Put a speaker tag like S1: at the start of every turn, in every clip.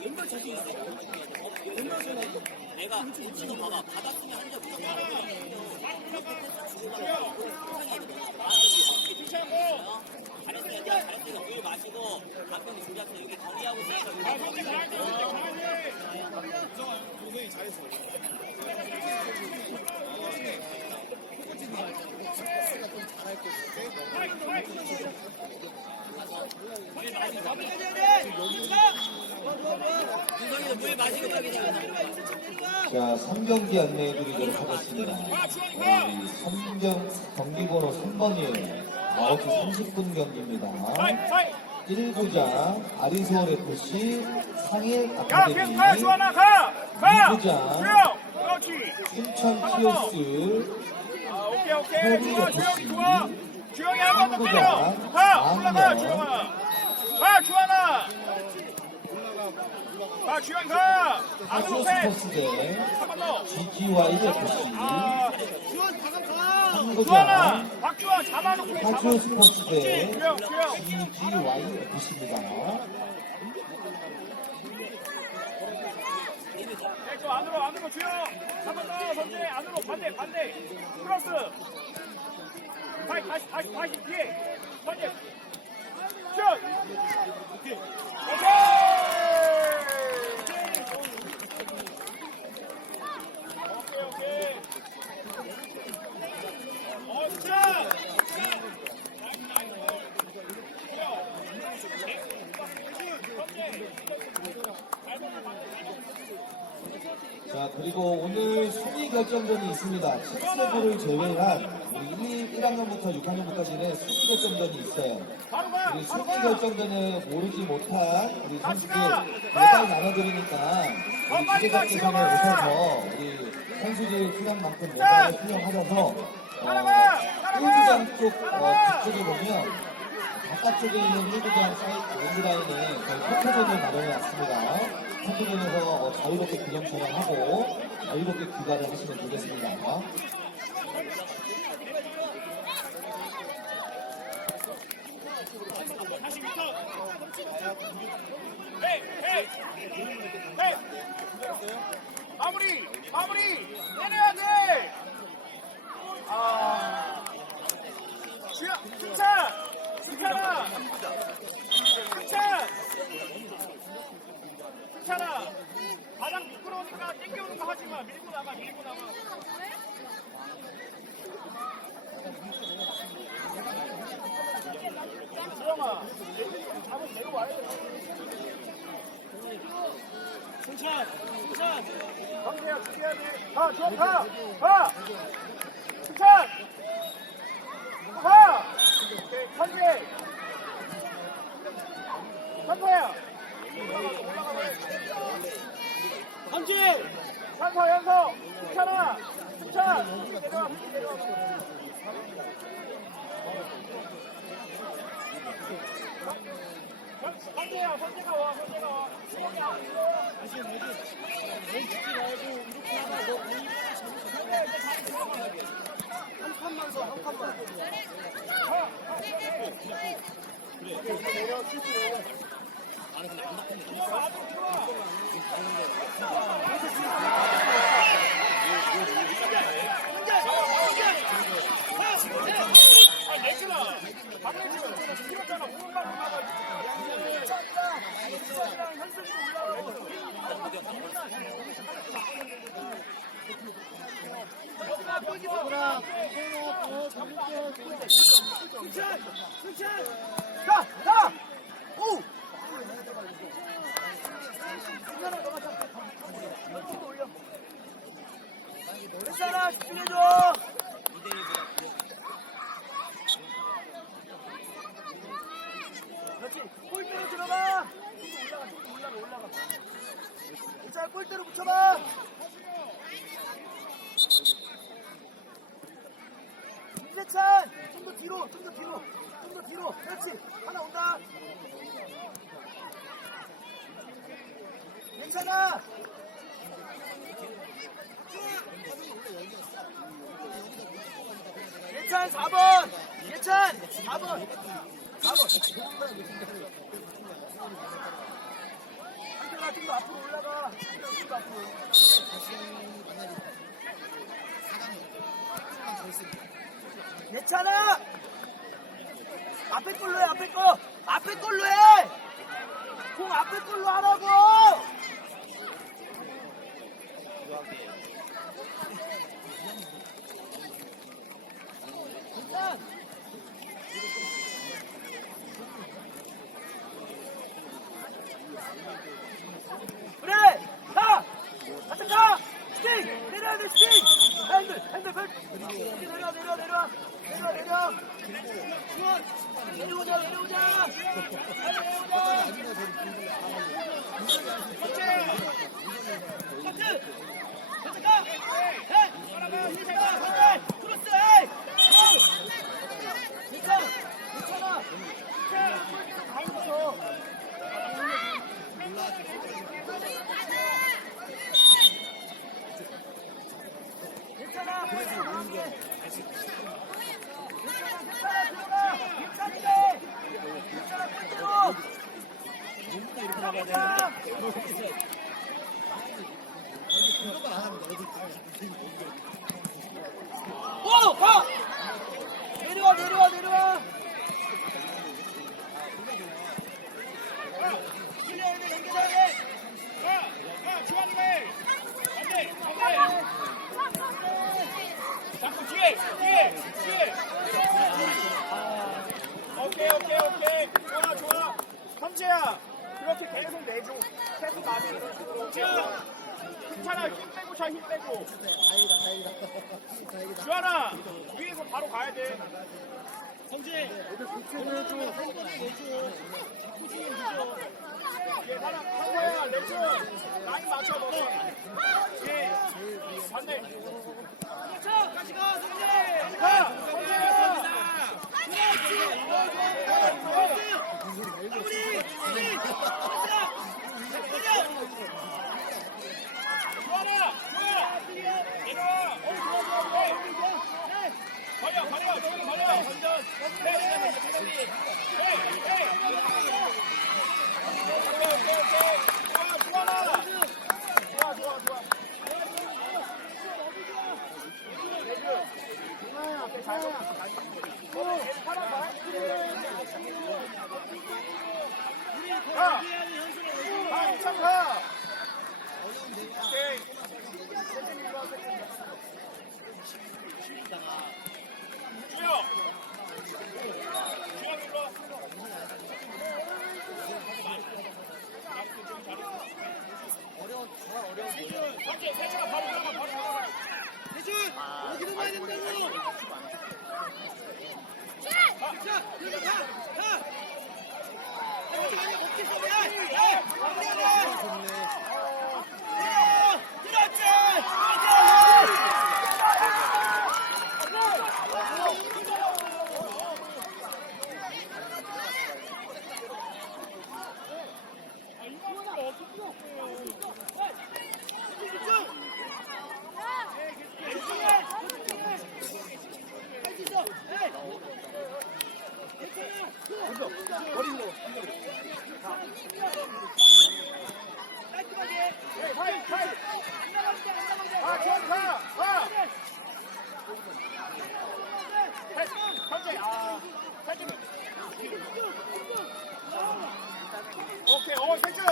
S1: 왼발 자신 있어. 왼발 자신 내가 지금 봐봐. 받았으면 한대 잘했어요. 잘했어요. 물 마시고 가끔 준비하고 여기 있어요. 윤성이도 물 마시고 가기 전에.
S2: 자, 3경기 안내해 드리도록 하겠습니다. 어, 삼경 경기번호 3번이에요. 9시 30분 경기입니다. 1부장 아리서울 FC 상해
S3: 가,
S2: 아카데미
S3: 계속 가, 주하나 가! 가!
S2: 이부장.
S3: 주영! 그렇지!
S2: 춘천 키오스
S3: 아, 오케이, 오케이. 좋아, 좋아! 주영이 한번더 때려! 올라가. 주영아! 가, 주하나! 가, 주영 가! 안으로 패! 한번 더!
S2: GGY FC
S3: 아, 주하나! 박주원 잡아놓고
S2: 하수
S3: 잡아!
S2: 스포츠 대
S3: 주영, 주영!
S2: GGY FC입니다.
S3: 네, 저 안으로, 안으로 주영! 한번 더, 선재! 안으로, 반대, 반대! 크로스! 다시, 다시, 다시, 다시, 뒤에! 선재!
S2: 자 그리고 오늘 순위 결정전이 있습니다. 책세부를 제외한 우리 1, 1학년부터 6학년부까지는 순위 결정전이 있어요. 우리
S3: 가!
S2: 결정전을 모르지 못한 우리 선수들
S3: 가!
S2: 매달 나눠드리니까
S3: 더
S2: 우리
S3: 빨리 가,
S2: 기재자께서는
S3: 지금아!
S2: 오셔서 우리 선수들 필요한 만큼 매달을 수령하셔서! 1부장 쪽 어, 뒤쪽에 보면 바깥쪽에 있는 1부장 사이트 랜드라인에 저희 포토존을 마련해 놨습니다. 포토존에서 어, 자유롭게 구경 촬영하고 자유롭게 귀가를 하시면 되겠습니다.
S3: 마무리! 마무리! 내려야 돼! 아. 주야! 승찬! 승찬아! 승찬! 승찬아! 바닥 미끄러우니까 땡겨오는 거 하지 마. 밀고 나가, 밀고 나가. 수영아, 잡아 내려와야 돼. 승찬! 승찬! 강대야, 죽여야 돼. 가, 줘, 가! 가! 승찬! 가! 올라가, 올라가,
S1: 함지!
S3: 산타, 연서! 승찬아! 승찬! 내려와, 내려와. 선재야, 선재가 와, 선재가 와. 다시 뭐지? 왼 찍지 말고 이렇게 하나 너 공이 한 칸만 더, 한 칸만. 가, 가. 내려, 슛 내려. 들어와, 들어와. 아, 내지 마. 박내지 마. 길었잖아. 오른발 올라가. 수원이랑 현승이도 올라가. 가! 가! 오! 승현아, 너가 잡. 왼쪽으로 올려. 괜찮아, 집중해줘. 그렇지. 골대로 들어가. 조금 올라가, 조금 올라가, 올라가. 자, 골대로 붙여봐. 김대찬, 좀 더 좀 더 뒤로, 좀 더 뒤로. 그렇지. 하나 온다. 괜찮아. 예찬 4번 예찬 4번 4번
S4: 괜찮아. 앞에 걸로 해, 앞에 거. 앞에 걸로 해. 공 앞에 걸로 하라고. 그래. 가. 갔다 가. 스팅. 내려야 돼, 스팅. 핸들, 핸들, 발. 내려, 내려, 내려. 내려, 내려. 내려오자, 내려오자. 내려오자. 커트. 커트 가. 해. 힘내봐. 해. 크로스 해. 괜찮아. 괜찮아. 다 있어. 괜찮아. 괜찮아. 괜찮아. 들어가. 괜찮은데. 괜찮아. 끝으로. 괜찮아. 오! 가! 내려와, 내려와, 내려와.
S3: 자꾸! 오케이 오케이 오케이 좋아 좋아 삼재야 그렇게 계속 내줘 계속 성재야 괜찮아 힘 빼고 차 힘 빼고 주환아 위에서 바로 가야 돼 성재 예, 하나, 상호야, 레츠, 라인 맞춰, 너네. 예, 반대.
S4: 자, 같이 가, 승재.
S3: 가! 성재야! 버려, 버려, 버려. 네, 네. 네, 네. 오케이, 오케이, 오케이. 좋아, 주환아. 좋아, 좋아, 좋아. 가! 가, 이창 가! 오케이. 주여! 주여, 일로 와. 삼촌, 세준아, 바로 들어가, 바로 들어가.
S4: 어디로 가야 된다고? 자, 여기 가, 가. 여기 아니 어깨 쏘면 해. 해. 그렇지.
S3: 파이, 파이. 가, 주환 가, 가. 삼촌, 아, 세준. 오케이, 어, 세준.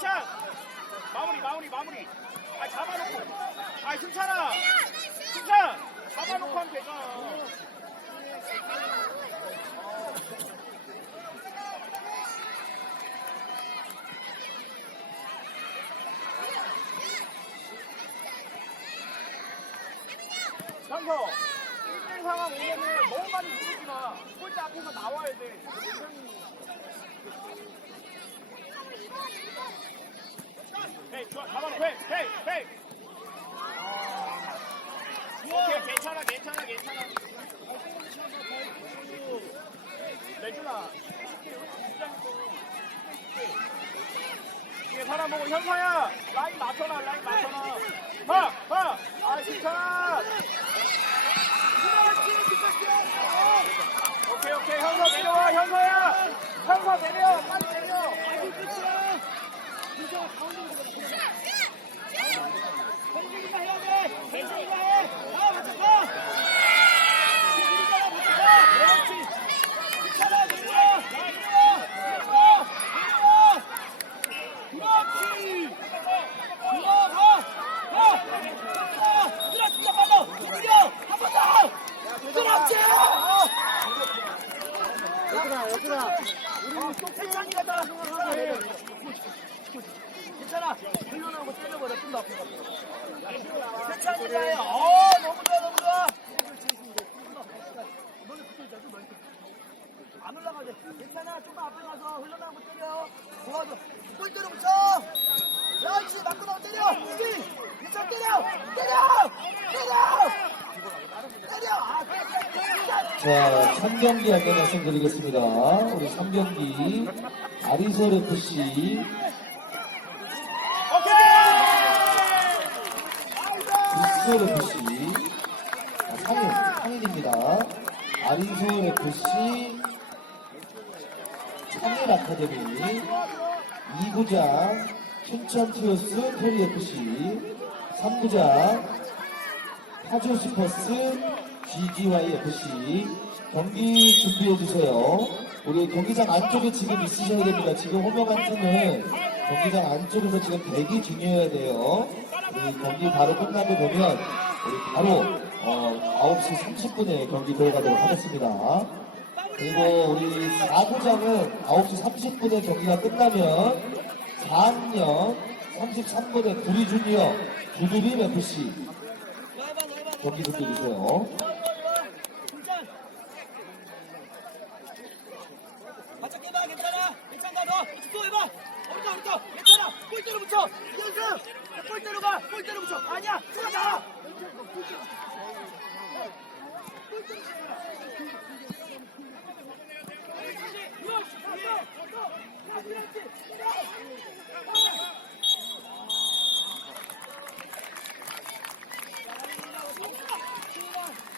S3: 좋아. 마무리, 마무리, 마무리. 아, 잡아놓고. 아, 승찬아. 승찬, 잡아놓고 하면 되잖아. 상서 1대 상황 오면은 너무 많이 누르지 마. 골대 앞에서 나와야 돼. 헤이, 좋아. 잡아놓고 헤이, 헤이, 헤이. 오케이, 괜찮아, 괜찮아, 괜찮아. 내준아. 뒤에 사람 보고 현서야 라인 맞춰놔 라인 맞춰놔 가! 가! 아 진짜 오케이 오케이 현서 내려와 현서야 현서 내려 빨리 내려
S4: 현준이가 해야 돼. 현준이가 해. 가, 맞춰, 가. 현준이가 맞춰, 가. 그렇지. 괜찮아, 내려. 내려. 내려. 그렇지. 들어가. 가. 가. 들어, 진짜 빨라. 느려. 한번 더. 그렇지. 얘들아, 얘들아. 우리 천천히 가자. 괜찮아. 흘러나오고 때려버려. 끈다. 천천히 가요. 어, 너무 좋아, 너무 좋아. 안 올라가게. 괜찮아. 좀만 앞에 가서 흘러나온 거 때려. 도와줘. 골대로 붙여. 그렇지. 맞고 나면 때려. 괜찮아. 때려. 때려. 때려. 때려. 아, 때려. 때려.
S2: 자, 3경기 할때 말씀드리겠습니다. 우리 3경기 아리솔 FC 브리스톨 FC 아, 상인, 상인입니다. 아리솔 FC 창일 아카데미. 2부장 춘천 티오스 토리 FC 3부장 파주 슈퍼스 GGY FC 경기 준비해 주세요. 우리 경기장 안쪽에 지금 있으셔야 됩니다. 지금 호명한 팀은 경기장 안쪽에서 지금 대기 중이어야 돼요. 우리 경기 바로 끝나고 보면 우리 바로 어, 9시 30분에 경기 들어가도록 하겠습니다. 그리고 우리 4부장은 9시 30분에 경기가 끝나면 4학년 33분에 구리 주니어 두드림 FC 경기 준비해 주세요.
S4: 골대로 붙여. 연습. 골대로 가. 골대로 붙여. 아니야. 들어 나와. Thank you.